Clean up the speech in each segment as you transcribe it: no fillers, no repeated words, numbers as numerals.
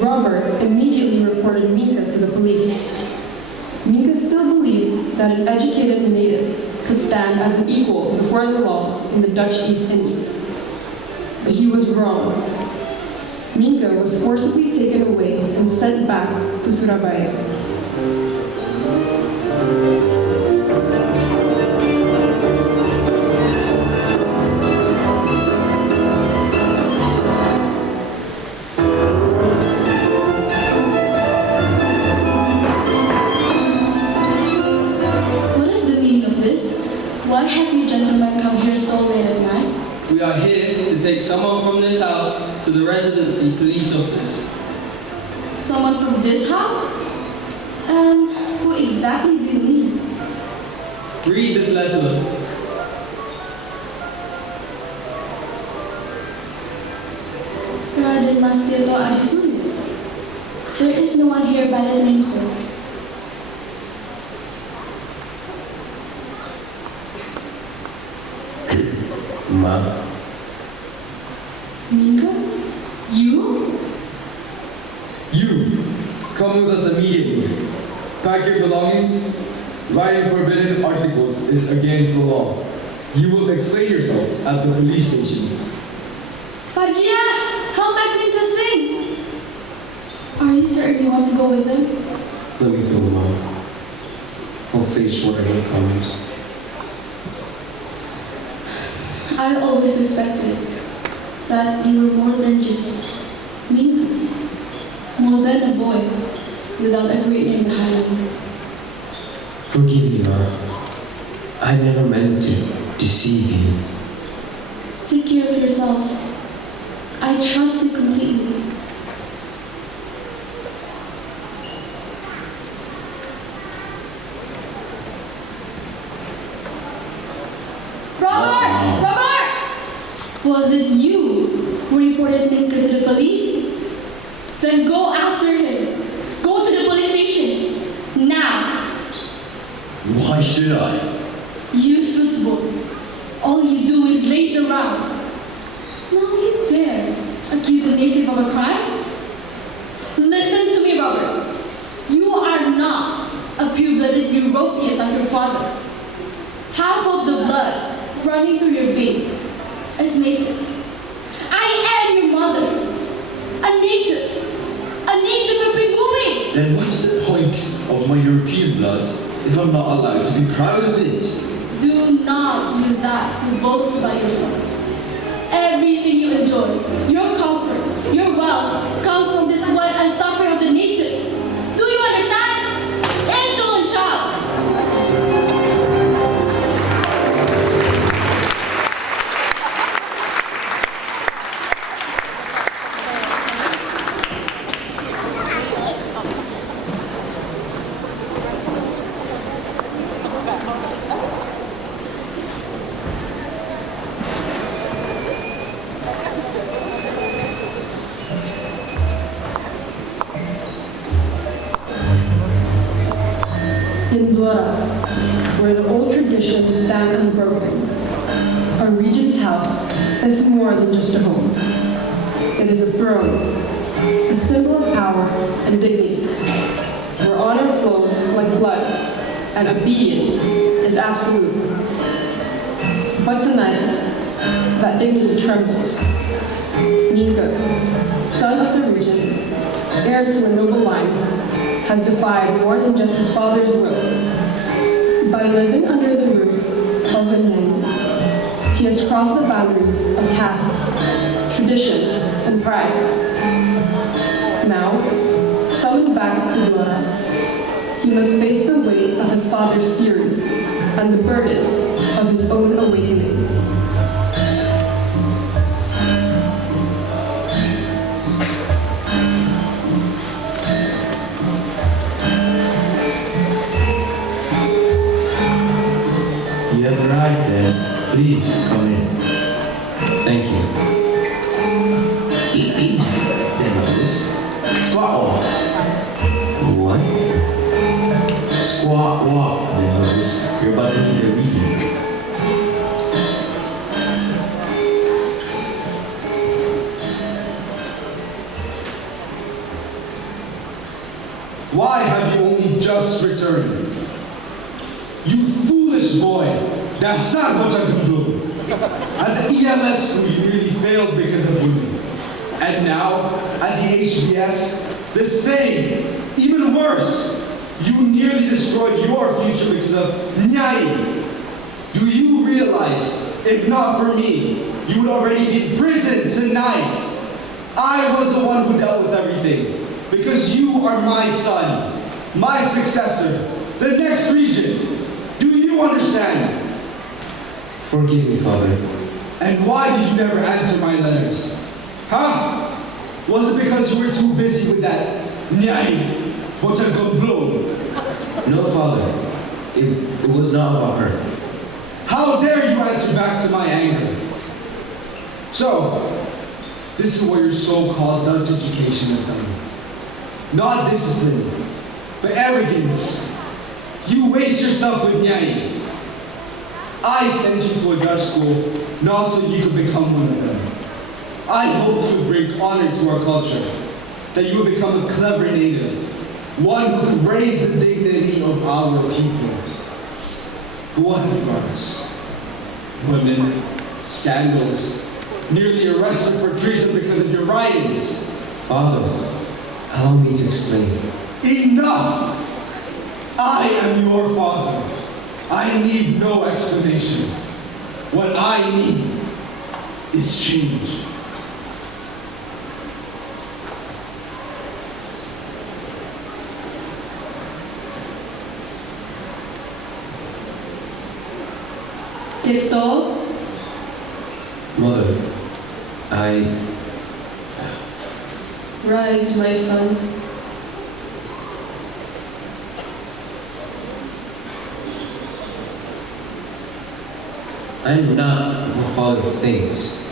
Robert immediately reported Minka to the police. Minka still believed that an educated native could stand as an equal before the law in the Dutch East Indies. But he was wrong. Minka was forcibly taken away and sent back to Surabaya. Why have you gentlemen come here so late at night? We are here to take someone from this house to the residency police office. Someone from this house? And who exactly do you mean? Read this letter. Raden Mas Tirto Adisuri. There is no one here by that name, sir. Ma. Minka? You? You, come with us immediately. Pack your belongings. Writing forbidden articles is against the law. You will explain yourself at the police station. Pajia, help pack Minka's things. Are you certain you want to go with them? Let me go, Mom. I'll face whatever comes. I always suspected that you were more than just Minka. More than a boy without a great name behind you. Forgive me, Ma. I never meant to deceive you. Take care of yourself. I trust you completely. Robert! Robert! Was it you who reported Minka to the police? Then go after him. Go to the police station. Now. Why should I? Useless boy. All you do is laze around. Now you dare accuse a native of a crime? Listen to me, Robert. You are not a pure-blooded European like your father. Half of the blood running through your veins is native. I am your mother. A native. A native of Pringui. Then what's the point of my European blood if I'm not allowed to be proud of it? Do not use that to boast about yourself. Everything you enjoy, your comfort, your wealth, comes from the sweat and suffering of the natives. Do you understand? Insolent child! In Blora, where the old traditions stand unbroken, a regent's house is more than just a home. It is a throne, a symbol of power and dignity, where honor flows like blood and obedience is absolute. But tonight, that dignity trembles. Minka, son of the regent, heir to a noble line, has defied more than just his father's will. By living under the roof of a name, he has crossed the boundaries of caste, tradition, and pride. Now, summoned back to Blora, he must face the weight of his father's fury and the burden of his own awakening. You have arrived then. Please come in. Thank you. Dennis. Squat walk. What? Squat walk, Dennis. You're about to need a reading. Why have you only just returned? You foolish boy! Dasar bocah gemblung! At the ELS school, you really failed because of bullying. And now, at the HBS, the same, even worse. You nearly destroyed your future because of Nyai. Do you realize, if not for me, you would already be in prison tonight? I was the one who dealt with everything, because you are my son, my successor, the next regent. Do you understand? Forgive me, Father. And why did you never answer my letters? Huh? Was it because you were too busy with that Nyai? Bocah gemblung? No, Father. It was not about her. How dare you answer back to my anger? So, this is what your so-called Dutch education has done. Not discipline, but arrogance. You waste yourself with Nyai. I sent you to a Dutch school, not so you could become one of them. I hoped you would bring honor to our culture, that you would become a clever native, one who could raise the dignity of our people. But what have you brought us? Women, scandals, nearly arrested for treason because of your writings. Father, allow me to explain. Enough! I am your father. I need no explanation. What I need is change. Tirto, Mother, rise, my son. I am not what Father thinks.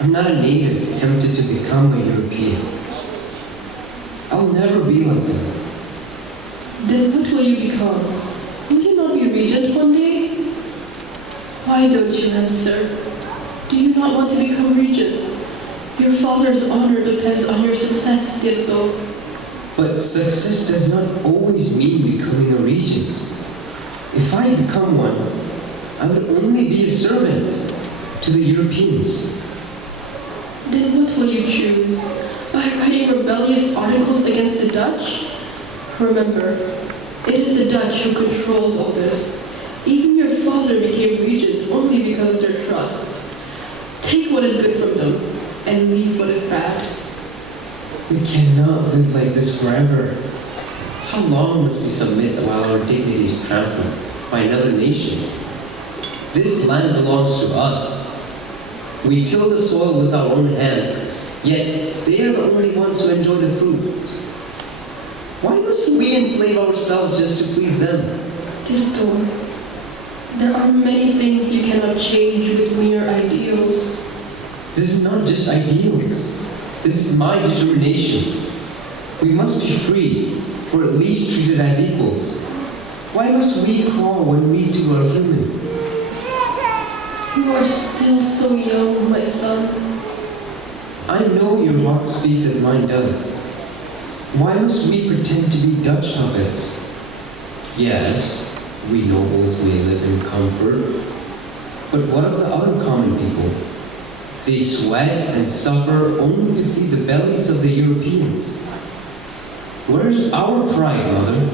I'm not a native tempted to become a European. I'll never be like them. Then what will you become? Will you not be regent one day? Why don't you answer? Do you not want to become regent? Your father's honor depends on your success, Tirto. But success does not always mean becoming a regent. If I become one, I would only be a servant to the Europeans. Then what will you choose? By writing rebellious articles against the Dutch? Remember, it is the Dutch who controls all this. Even your father became regent only because of their trust. Take what is good from them and leave what is bad. We cannot live like this forever. How long must we submit while our dignity is trampled by another nation? This land belongs to us. We till the soil with our own hands, yet they are the only ones who enjoy the fruit. Why must we enslave ourselves just to please them? Tirto, there are many things you cannot change with mere ideals. This is not just ideals. This is my determination. We must be free, or at least treated as equals. Why must we crawl when we too are human? You are still so young, my son. I know your heart speaks as mine does. Why must we pretend to be Dutch puppets? Yes, we nobles may live in comfort, but what of the other common people? They sweat and suffer only to feed the bellies of the Europeans. Where is our pride, Mother?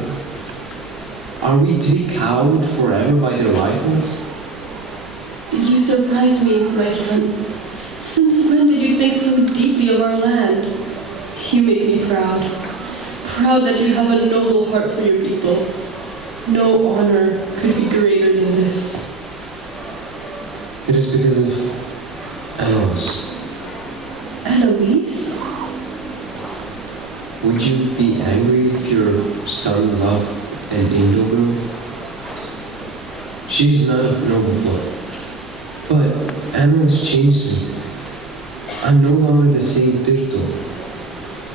Are we to be cowed forever by their rifles? You surprise me, my son. Since when did you think so deeply of our land? You make me proud. Proud that you have a noble heart for your people. No honor could be greater than this. It is because of Annalise. Annalise? Would you be angry if your son loved an Indo girl? She's not of noble blood. But Annalise changed me. I'm no longer the same Tirto.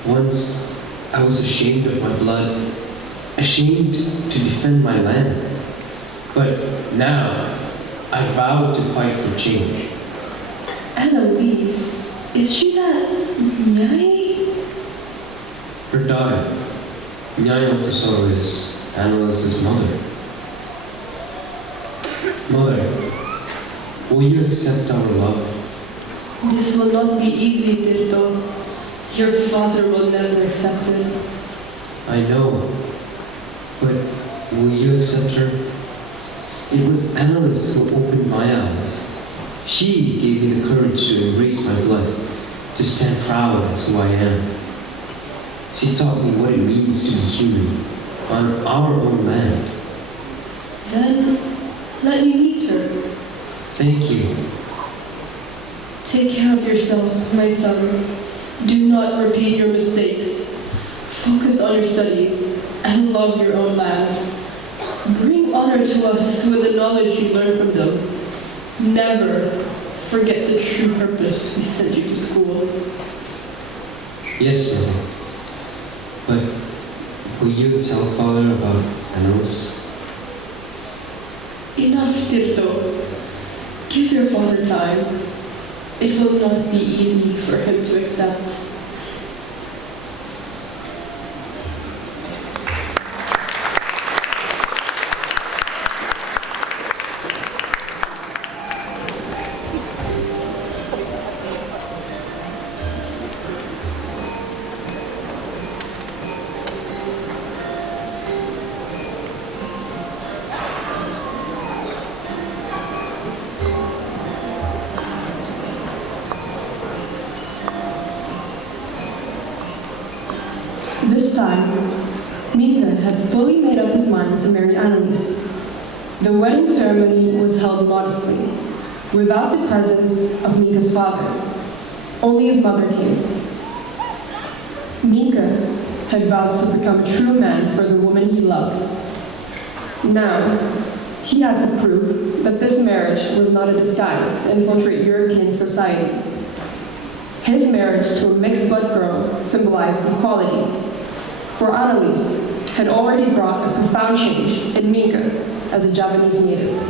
Once I was ashamed of my blood, ashamed to defend my land. But now I vow to fight for change. Annalise? Is she that Nyai? Her daughter. Nyaya Tesoro is Annalise's mother. Mother, will you accept our love? This will not be easy, Tirto. Your father will never accept it. I know, but will you accept her? It was Annalise who opened my eyes. She gave me the courage to embrace my blood, to stand proud as who I am. She taught me what it means to be human on our own land. Then, let me meet her. Thank you. Take care of yourself, my son. Do not repeat your mistakes. Focus on your studies and love your own land. Bring honor to us with the knowledge you learn from them. Never forget the true purpose we sent you to school. Yes, Mother. But will you tell Father about Annalise? Enough, Tirto. Give your father time. It will not be easy for him to accept. This time, Mika had fully made up his mind to marry Annalise. The wedding ceremony was held modestly, without the presence of Mika's father. Only his mother came. Mika had vowed to become a true man for the woman he loved. Now, he had to prove that this marriage was not a disguise to infiltrate European society. His marriage to a mixed-blood girl symbolized equality, for Annalise had already brought a profound change in Mika as a Japanese native.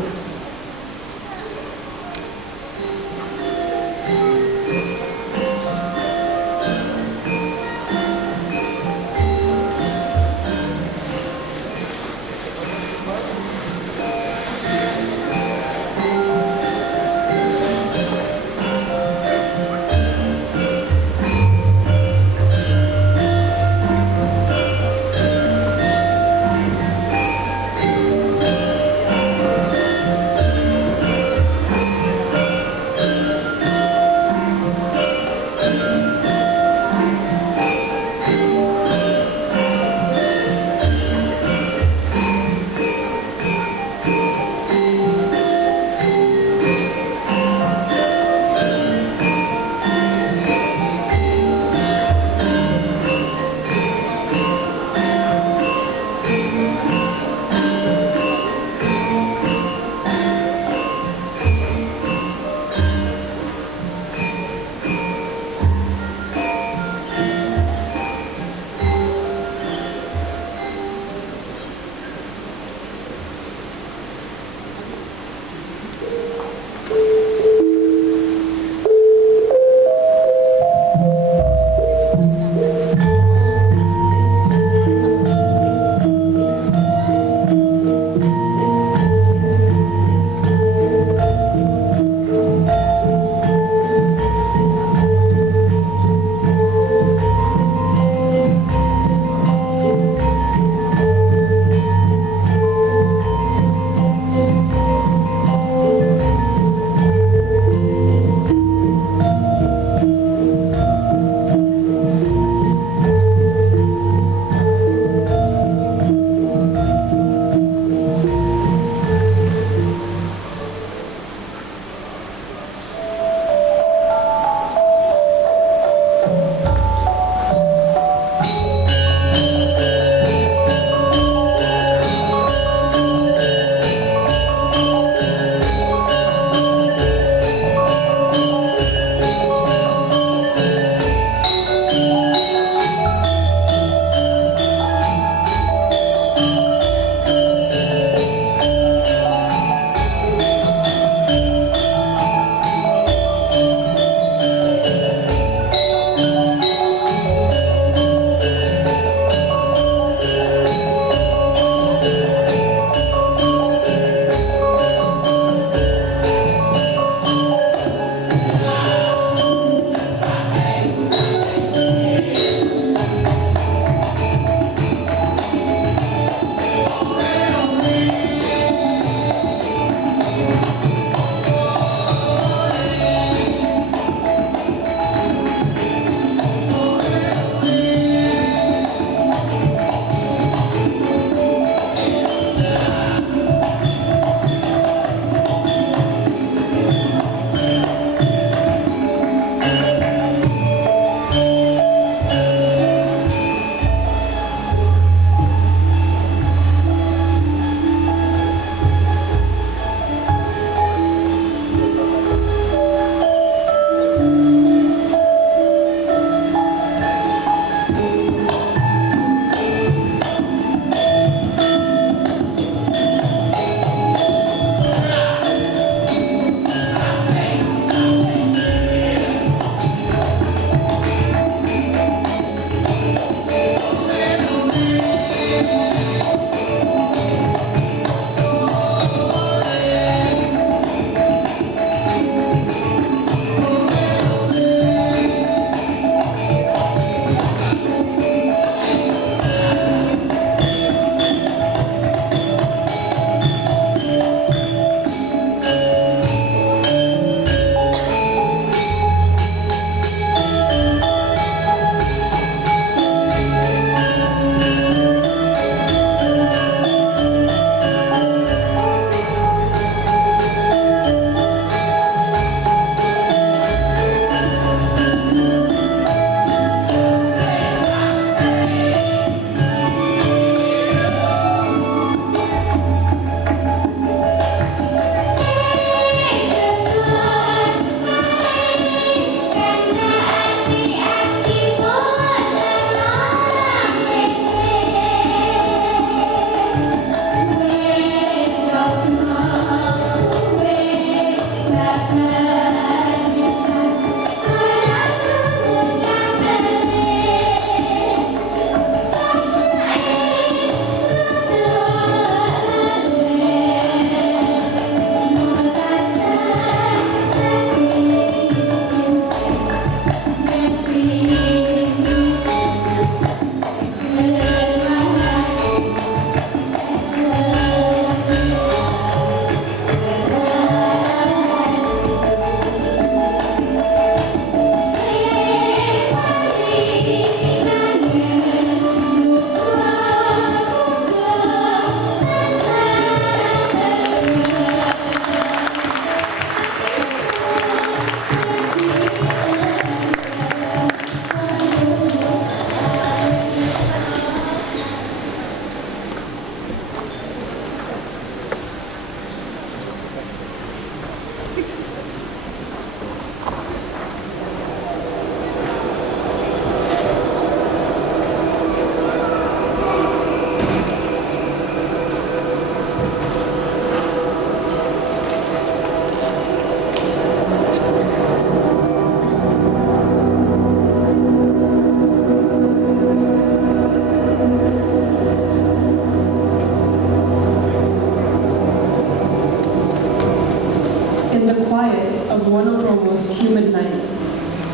quiet of Wanakromo's humid night,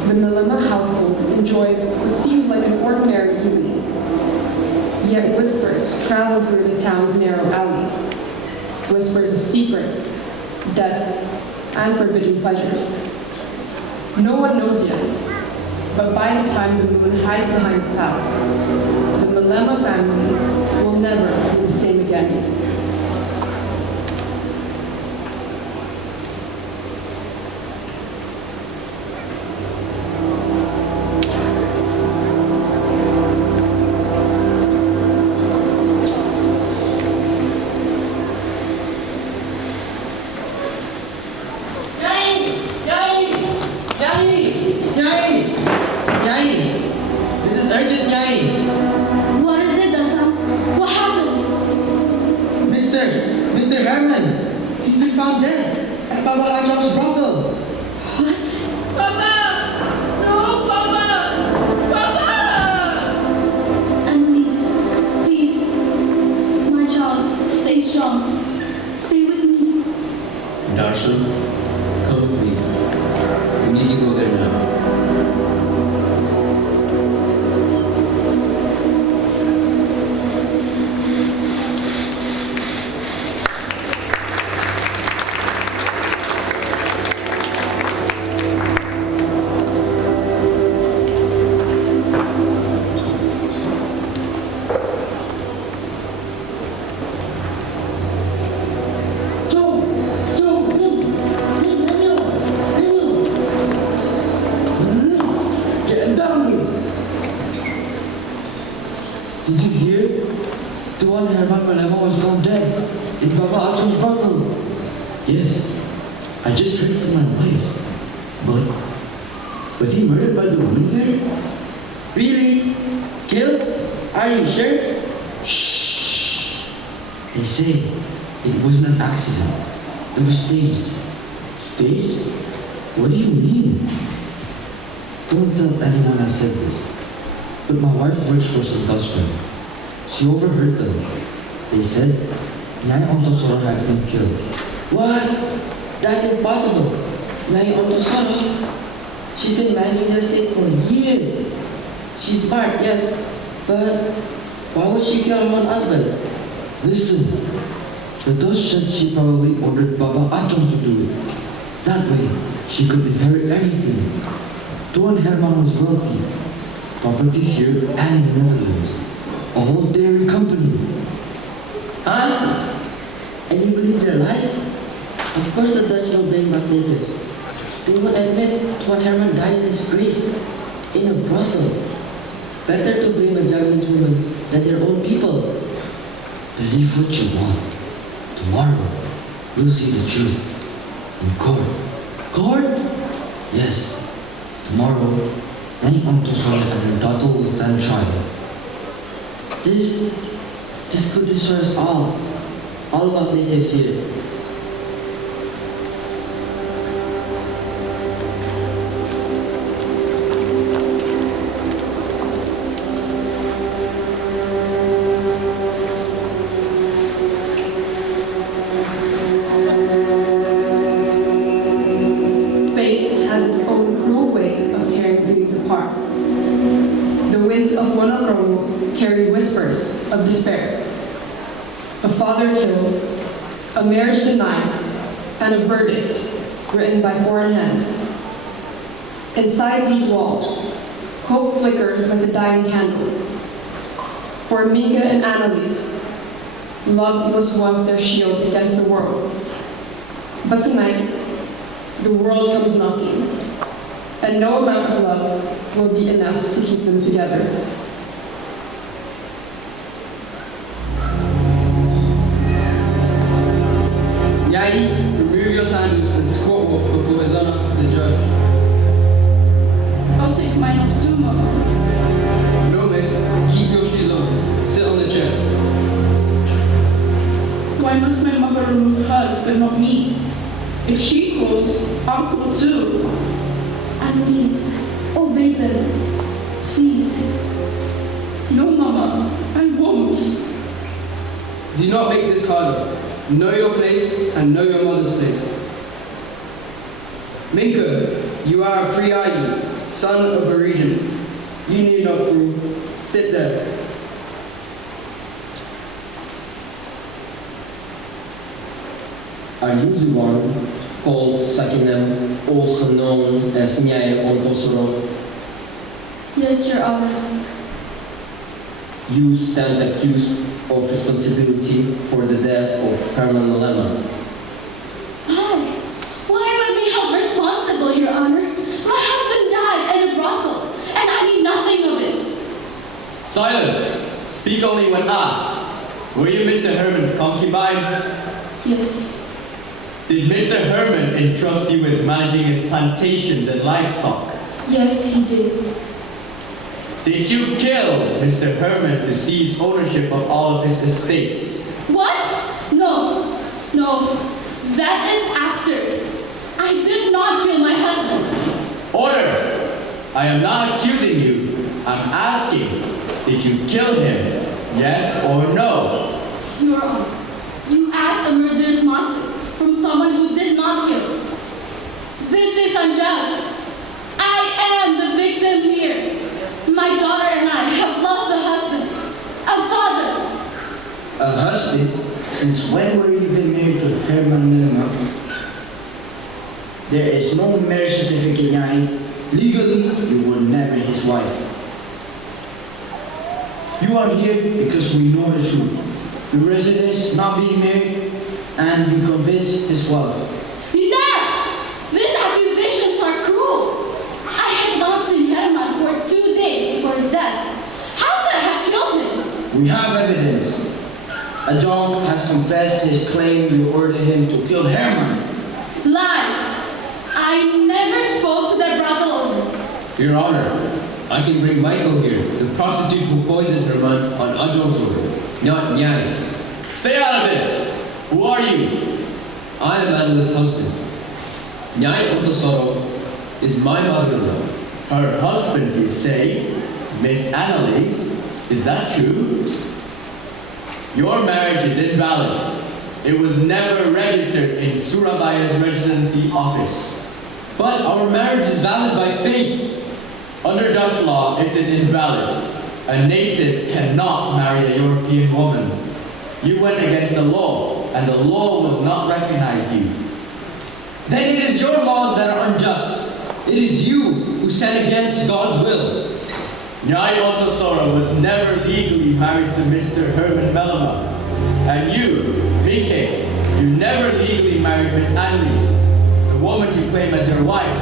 the Malema household enjoys what seems like an ordinary evening. Yet whispers travel through the town's narrow alleys, whispers of secrets, deaths, and forbidden pleasures. No one knows yet, but by the time the moon hides behind the clouds, the Malema family will never be the same again. This is urgent, Yai. What is it, Dasam? What happened? Mr. Herman, he's been found dead at Baba Ajang's brothel. What? Papa! No, Papa! Papa! Annalise, please. My child, stay strong. Stay with me. Darshan, come with me. We need to go there now. Did you hear? Tuan Herman Malema was found dead in Baba Ato's brothel. Yes, I just heard from my wife. But was he murdered by the woman there? Really? Killed? Are you sure? Shh. They say it wasn't an accident. It was staged. Staged? What do you mean? Don't tell anyone I said this. But my wife works for some customer. She overheard them. They said Nyai Ontosoro had been killed. What? That's impossible. Nyai Ontosoro? She's been managing the estate for years. She's smart, yes, but why would she kill her own husband? Listen, the Dutch said she probably ordered Baba Achong to do it. That way, she could inherit everything. Tuan Herman was wealthy. Properties here and in the Netherlands. A whole dairy company. Huh? And you believe their lies? Of course the Dutch will blame us natives. They will admit Tuan Herman died in disgrace, in a brothel. Better to blame a Japanese woman than their own people. Believe what you want. Tomorrow, we'll see the truth. In court. Court? Yes. Tomorrow, Nyai Ontosoro and her daughter will stand trial. This could destroy us all of us natives here. Fate has its own cruel way of tearing things apart. The winds of Wanakromo carry whispers of despair. A father killed, a marriage denied, and a verdict written by foreign hands. Inside these walls, hope flickers like a dying candle. For Mika and Annalise, love was once their shield against the world. But tonight, the world comes knocking, and no amount of love will be enough to keep them together. Yai, remove your sandals and squat walk before His Honor the Judge. I'll take mine off too, Mama. No, miss. Keep your shoes on. Sit on the chair. Why must my mother remove hers but not me? If she calls, I'll call too. Annalise, obey them. Please. No, Mama, I won't. Do not make this harder. Know your place and know your mother's place. Minka, you are a Priyayi, son of a regent. You need no proof. Sit there. Are you the one called Sakinem, also known as Nyai Ontosoro? Yes, Your Honor. You stand accused of responsibility for the death of Herman Malema. Why? Why am I being held responsible, Your Honor? My husband died in a brothel, and I knew nothing of it. Silence! Speak only when asked. Were you Mr. Herman's concubine? Yes. Did Mr. Herman entrust you with managing his plantations and livestock? Yes, he did. Did you kill Mr. Herman to seize ownership of all of his estates? What? No. No. That is absurd. I did not kill my husband. Order! I am not accusing you. I'm asking, did you kill him? Yes or no? Your Honor, you asked a murderous monster from someone who did not kill. This is unjust. I am the victim here. My daughter and I have lost a husband, a father. A husband? Since when were you even married to Herman Malema? There is no marriage certificate, Nyai. Legally, you were never his wife. You are here because we know the truth. Your residence not being married, and you convinced his wife. Enough! These accusations are cruel. I had not seen Herman for 2 days before his death. How could I have killed him? We have evidence. Ajong has confessed his claim you ordered him to kill Herman. Lies! I never spoke to the brothel owner. Your Honor, I can bring Michael here, the prostitute who poisoned Herman on Ajong's order, not Nyai's. Stay out of this! Who are you? I am Annalise' husband. Nyai Ontosoro is my mother-in-law. Her husband, you say? Miss Annalise? Is that true? Your marriage is invalid. It was never registered in Surabaya's residency office. But our marriage is valid by faith. Under Dutch law, it is invalid. A native cannot marry a European woman. You went against the law, and the law will not recognize you. Then it is your laws that are unjust. It is you who stand against God's will. Nyai Ontosoro was never legally married to Mr. Herman Malema. And you, Minke, you never legally married Miss Annalise, the woman you claim as your wife.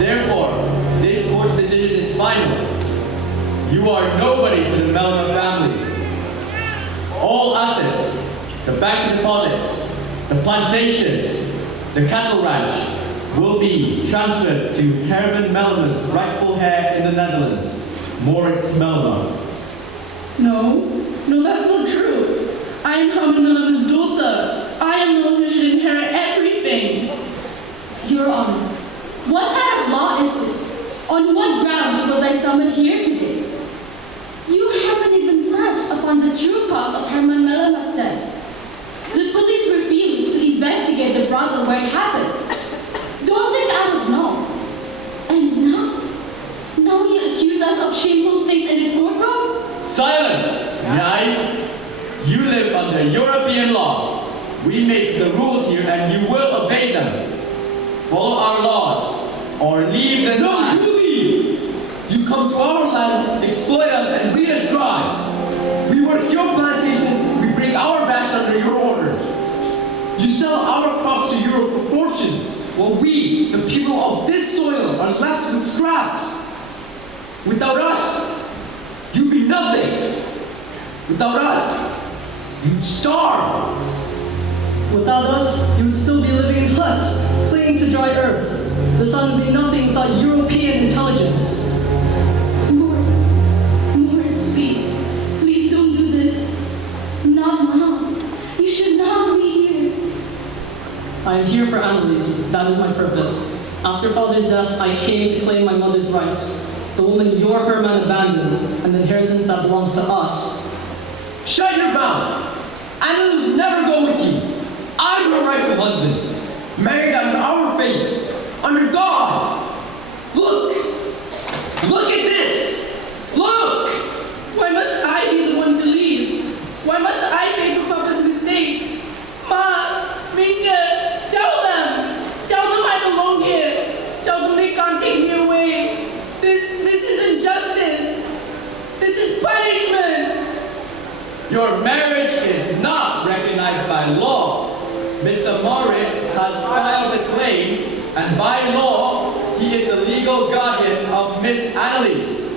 Therefore, this court's decision is final. You are nobody to the Malema family. All assets, the bank deposits, the plantations, the cattle ranch, will be transferred to Herman Malema's rightful heir in the Netherlands, Moritz Malema. No, that's not true. I am Herman Malema's daughter. I am the one who should inherit everything. Your Honor, what kind of law is this? On what grounds was I summoned here today? You haven't even touched upon the true cause of Herman Malema's death. The police refused to investigate the brothel where it happened. Don't think I would know. And now you accuse us of shameful things in this courtroom? Silence! Nyai, you live under European law. We make the rules here and you will obey them. Follow our laws or leave this land. You leave! You come to our land, exploit us, and bleed us dry. We work your plantations, we bring our backs under your orders. You sell our crops to your proportions, while we, the people of this soil, are left with scraps. Without us, you'd be nothing. Without us, you'd starve. Without us, you would still be living in huts, clinging to dry earth. The sun would be nothing without European intelligence. Moritz, please don't do this. Not now. You should not be here. I am here for Annalise. That is my purpose. After father's death, I came to claim my mother's rights. The woman your Herman abandoned, and the inheritance that belongs to us. Shut your mouth! Annalise will never go with you. I'm her rightful husband, married under our faith, under Punishment! Your marriage is not recognized by law. Mr. Moritz has filed a claim, and by law, he is the legal guardian of Miss Annalise.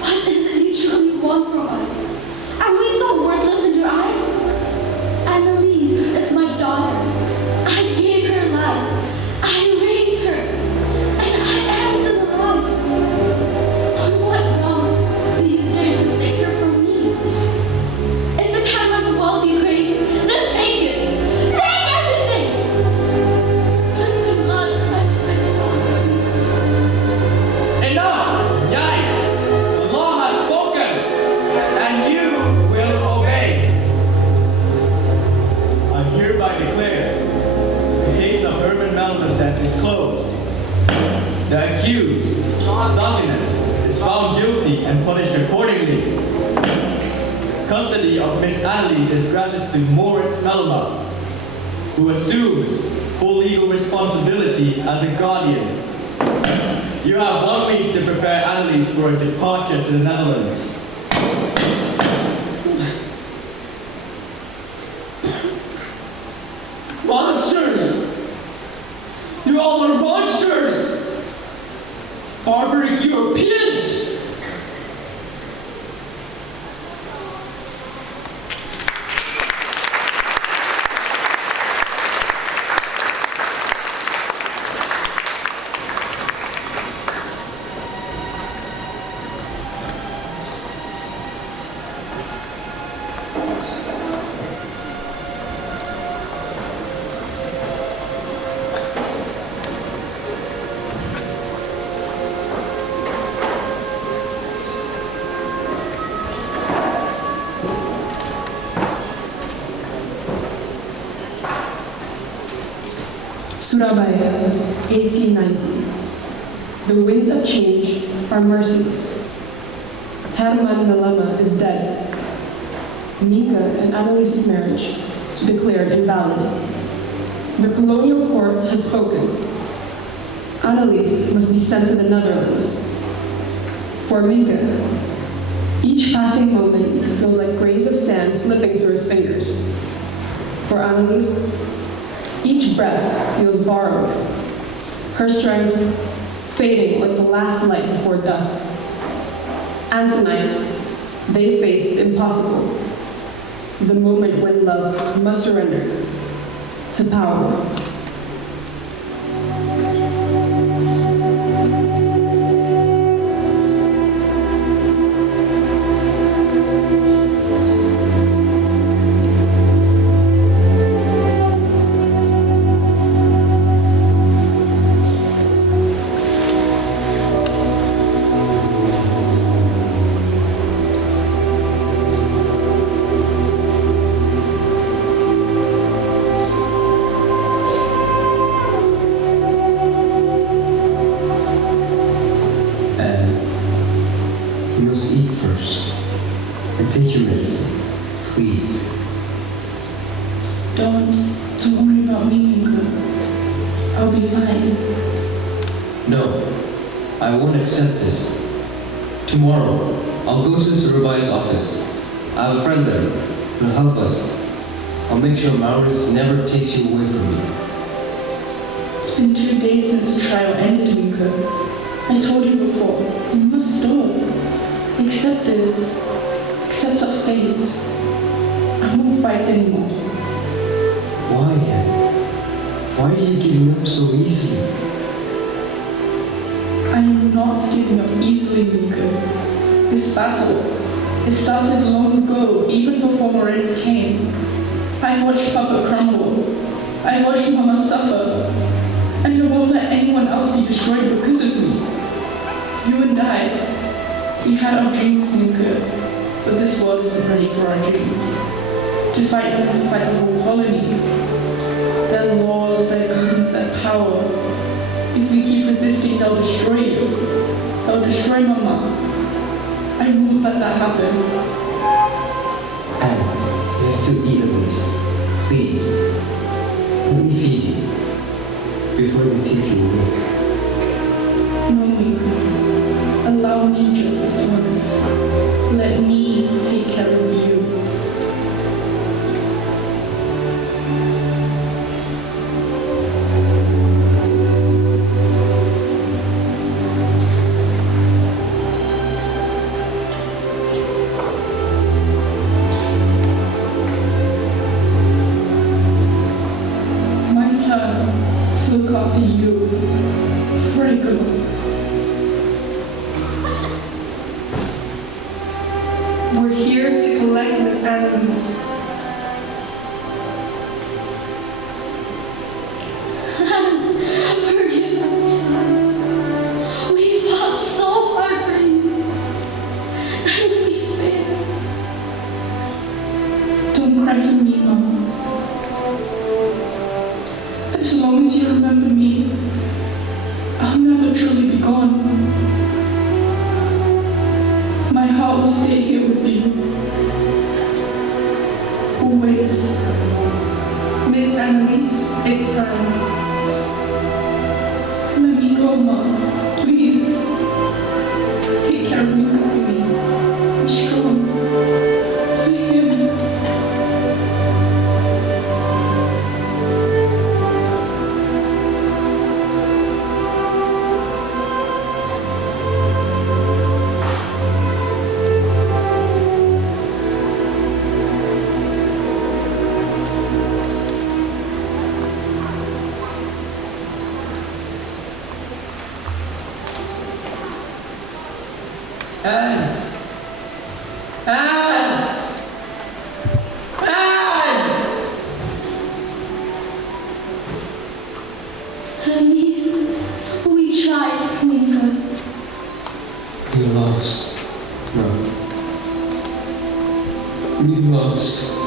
What is it you truly want from us? Are we so worthless in your eyes? Annalise is my daughter. I gave her life. I raised her. And I am still in love. On what grounds do you dare to take her from me? If it happens while we crave, then take it. Take everything. And do not touch my child. Enough! Yai! The law has spoken, and you will obey. I hereby declare the case of Herman Melvizet is closed. The accused, Salinen, is found guilty and punished accordingly. Custody of Miss Annalise is granted to Moritz Mellema, who assumes full legal responsibility as a guardian. You have 1 week to prepare Annalise for a departure to the Netherlands. Monsters! You all are monsters! Barbaric Europeans! Surabaya, 1890. The winds of change are merciless. Herman Mellema is dead. Minka and Annalise's marriage declared invalid. The colonial court has spoken. Annalise must be sent to the Netherlands. For Minka, each passing moment feels like grains of sand slipping through his fingers. For Annalise, each breath feels borrowed, her strength fading like the last light before dusk. And tonight, they faced impossible, the moment when love must surrender to power. You must eat first. And take your medicine, please. Don't worry about me, Minka. I'll be fine. No, I won't accept this. Tomorrow, I'll go to Surabai's office. I have a friend there who'll help us. I'll make sure Maurits never takes you away from me. It's been 2 days since the trial ended, Minka. I told you before, you must stop. Accept this. Accept our fate. I won't fight anymore. Why, Anne? Why are you giving up so easily? I am not giving up easily, Minka. This battle, it started long ago, even before Moritz came. I watched Papa crumble. I watched Mama suffer. And I won't let anyone else be destroyed because of me. You and I, we had our dreams, Minka, but this world isn't ready for our dreams. To fight them is to fight the whole colony. Their laws, their guns, their power. If we keep resisting, they'll destroy you. They'll destroy Mama. I won't let that happen. Anne, you have to eat at least. Please. Let me feed you before they take you away. No, Minka. Allow me just this once. Let me take care of you. My turn to look after you, Frago. We're here to collect Miss Annalise. Forgive us, child. We fought so hard for you. And we failed. Don't cry for me, Mom. As long as you remember me, I'll never truly be gone. My heart will stay here with you. Always. Miss Annalise, it's time. Let me go, Mom. Please. Take care of me, cover me. I'm strong. For him. Anne! Anne! Anne! At least we tried, Minka. We lost. No. We lost.